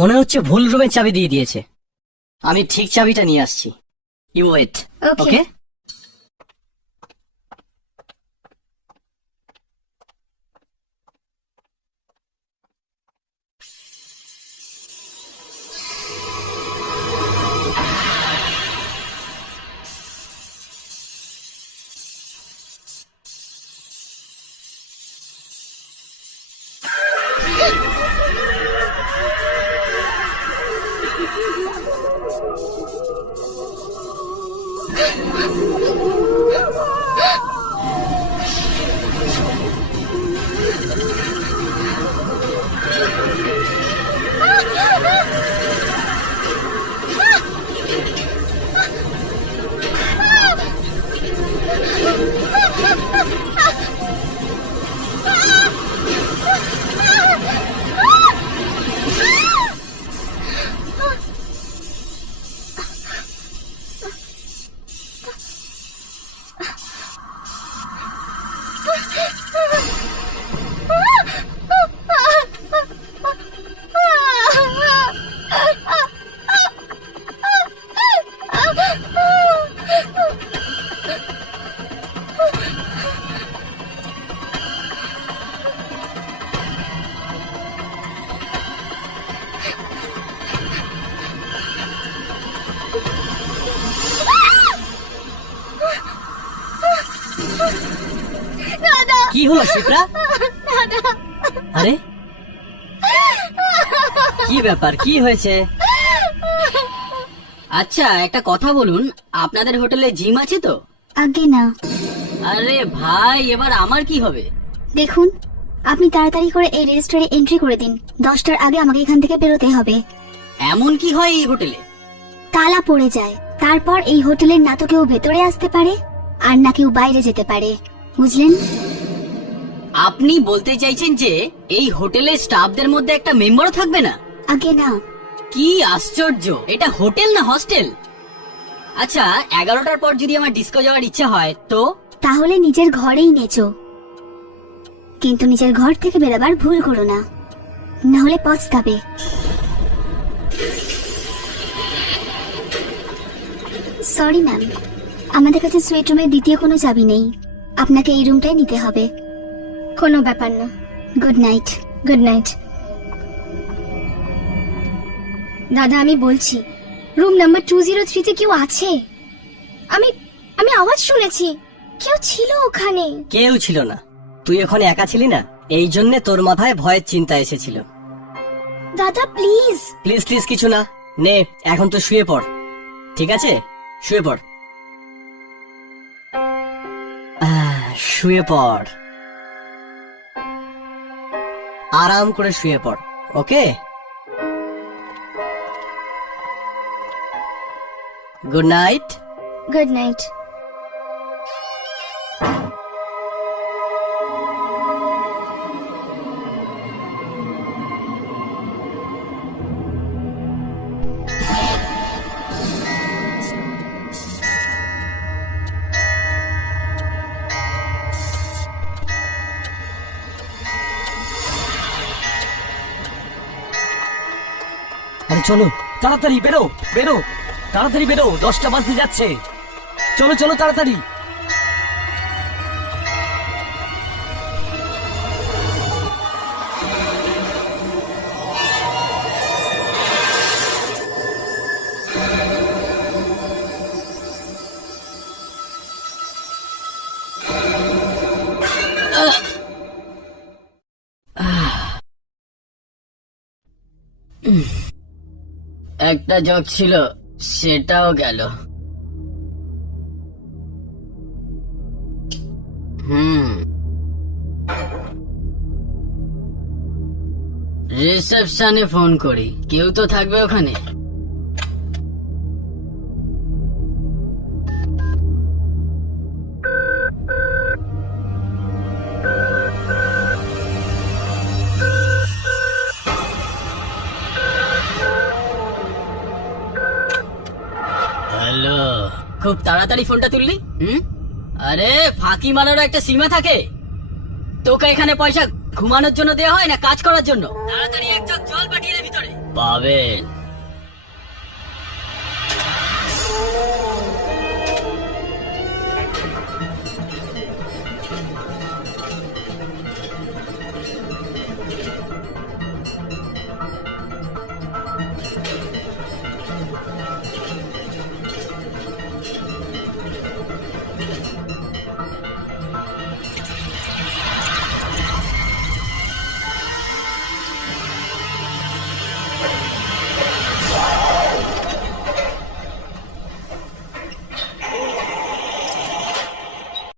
মনে হচ্ছে ভুল রুমের চাবি দিয়ে দিয়েছে। আমি ঠিক চাবিটা নিয়ে আসছি। You wait. ওকে। কি হলো শিপ্রা? আরে কি ব্যাপার, কি হয়েছে? আচ্ছা একটা কথা বলুন, আপনাদের হোটেলে জিম আছে তো? আগে না। আরে ভাই, এবার আমার কি হবে? দেখুন, আপনি তাড়াতাড়ি করে এই রেজিস্টারে এন্ট্রি করে দিন। 10টার আগে আমাকে এখান থেকে বেরোতে হবে। এমন কি হয় এই হোটেলে? তালা পড়ে যায়, তারপর এই হোটেলের না তো কেউ ভেতরে আসতে পারে আর না কেউ বাইরে যেতে পারে, বুঝলেন? আপনি বলতে চাইছেন যে এই হোটেলের স্টাফদের মধ্যে একটা মেম্বারও থাকবে না? আগে না। কি আশ্চর্য, এটা হোটেল না হস্টেল? আচ্ছা 11টার পর যদি আমার ডিস্কো যাওয়ার ইচ্ছা হয় তো? তাহলে নিজের ঘরেই নেচো, কিন্তু নিজের ঘর থেকে বেরোবার ভুল করো না, না হলে পস্তাবে। সরি ম্যাম, আমাদের কাছে সুইট রুমের দ্বিতীয় কোনো চাবি নেই, আপনাকে এই রুমটাই নিতে হবে। কোনো ব্যাপার না। Good night. Good night. দাদা আমি বলছি, রুম নাম্বার 203 তে কেউ আছে? আমি আমি আওয়াজ শুনেছি, কেউ ছিল ওখানে। কেউ ছিল না, তুই ওখানে একা ছিলি না, এই জন্য তোর মাথায় ভয়ের চিন্তা এসেছিল। দাদা প্লিজ। প্লিজ প্লিজ কিছু না, নে এখন তো শুয়ে পড়, ঠিক আছে? শুয়ে পড়, শুয়ে পড়, আরাম করে শুয়ে পড়। ওকে, গুড নাইট। Good night. আরে চলো তাড়াতাড়ি বেরো বেরো, তাড়াতাড়ি বেরো, 10টা বাজতে যাচ্ছে। চলো চলো তাড়াতাড়ি। একটা জগ ছিল, সেটাও গেল। রিসেপশনে ফোন করি, কেউ তো থাকবে ওখানে। হ্যালো, খুব তাড়াতাড়ি ফোনটা তুললি? আরে ফাঁকি মারারও একটা সীমা থাকে। তোকে এখানে পয়সা ঘুমানোর জন্য দেওয়া হয় না কাজ করার জন্য? তাড়াতাড়ি এক জগ জল পাঠিয়ে দে ভিতরে। পাবেন।